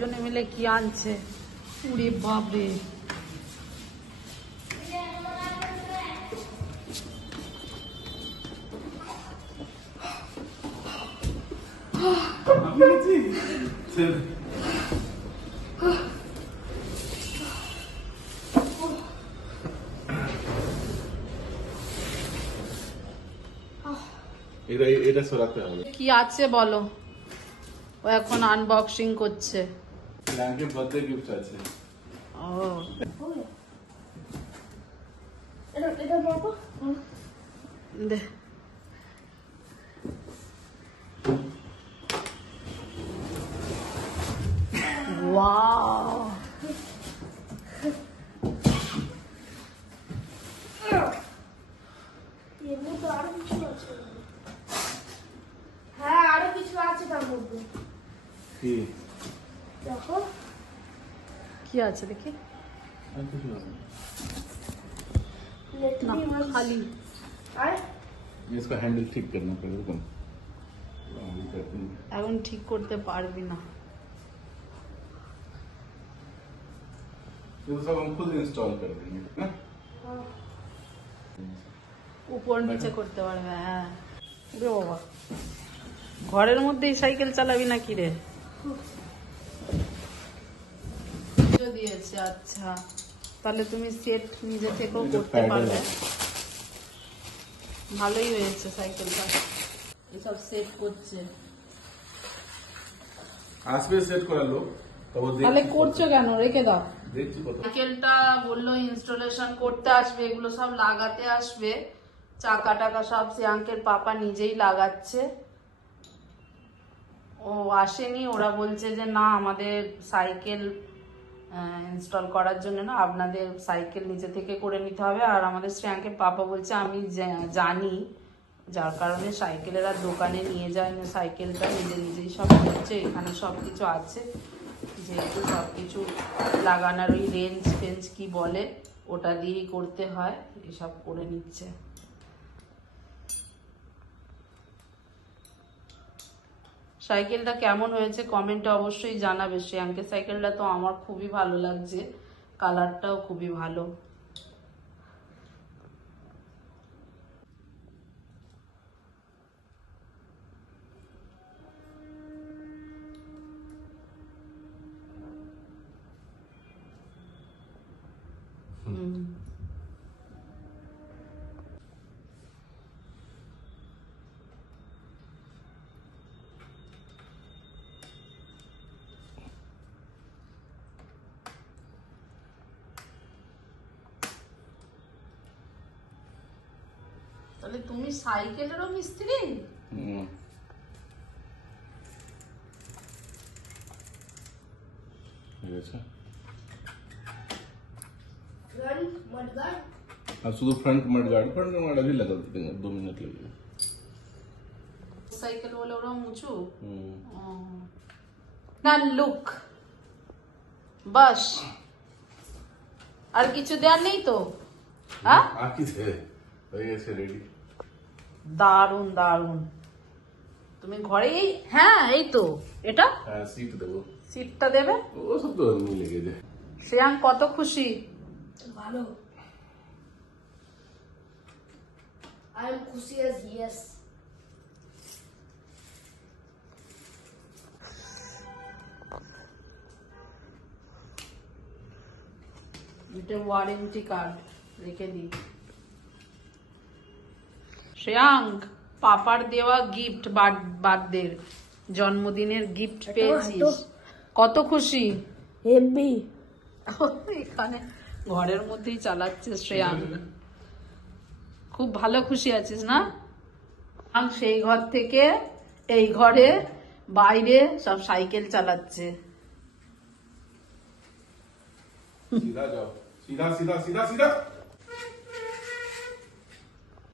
দুজনে মিলে কি আনছে, উড়ে বাপরে। এটা সরাতে হবে। কি আছে বলো? ও এখন আনবক্সিং করছে। ব্ল্যাঙ্কেট বার্থডে গিফট আছে। ও এটা বাবা দে। ওয়াও, এমনি তো আরো কিছু আছে। হ্যাঁ আরো কিছু আছে তার মধ্যে। কি দেখো কি আছে দেখি। আর কিছু আছে না, খালি। আর इसका हैंडल ठीक करना पड़ेगा। এখন ঠিক করতে পারবি না। ये तो सब हम खुद इंस्टॉल कर देंगे ना। উপর নিচে করতে পারবে। হ্যাঁ রে বাবা, ঘরের মধ্যেই সাইকেল চালাবি না কি রে? দিয়েছে, আচ্ছা তাহলে তুমি সেট নিজে থেকেও করতে পারবে। ভালোই হয়েছে সাইকেলটা, এসব সেট করছে। আসবে সেট করা লোক, তবে তাহলে করছো কেন? রেখে দাও। দেখছি কত। সাইকেলটা বললো ইনস্টলেশন করতে আসবে, এগুলো সব লাগাতে আসবে, চাকা টাকা সব শ্রেয়াঙ্কের পাপা নিজেই লাগাচ্ছে। ও আসেনি, ওরা বলছে যে না আমাদের সাইকেল ইনস্টল করার জন্য না, আপনাদের সাইকেল নিচে থেকে করে নিতে হবে। আর আমাদের শ্রেয়াঙ্কের পাপা বলছে আমি জানি, যার কারণে সাইকেলের আর দোকানে নিয়ে যায় না, সাইকেলটা নিজে নিজেই সব করছে। এখানে সব কিছু আছে, যেহেতু সব কিছু লাগানোর ওই রেঞ্জ ফেঞ্জ কি বলে ওটা দিয়েই করতে হয়, এসব করে নিচ্ছে। সাইকেলটা কেমন হয়েছে কমেন্টে অবশ্যই জানাবে। শ্রেয়াঙ্কের সাইকেলটা তো আমার খুবই ভালো লাগছে, কালারটাও খুবই ভালো। তাহলে তুমি সাইকেলেরও মিস্ত্রি? फ्रंट मडगार्ड अब शुद्ध फ्रंट मडगार्ड अभी लगा देंगे, 2 मिनट लगेगा। সাইকেল বলে ওরা মুচু না। লুক বাস, আর কিছু দেওয়ার নেই তো? হ্যাঁ রেডি। দারুন দারুন। তুমি ঘরে হ্যাঁ এই তো এটা সিট দেবো, সিটটা দেবে, ও সব তো মিলে গেছে। শ্রেয়াঙ্ক কত খুশি। ভালো। I am খুশি as yes. এটা ওয়ারেন্টি কার্ড রেখে দিই। শ্রেয়াঙ্ক পাপার দেওয়া গিফট, বার্থডের জন্মদিনের গিফট পেয়েছিস, কত খুশি? হেভি। এখানে ঘরের মধ্যেই চালাচ্ছে শ্রেয়াঙ্ক, খুব ভালো খুশি আছিস না? সেই ঘর থেকে এই ঘরে বাইরে সব সাইকেল চালাচ্ছে। सीधा जाओ, सीधा सीधा सीधा सीधा।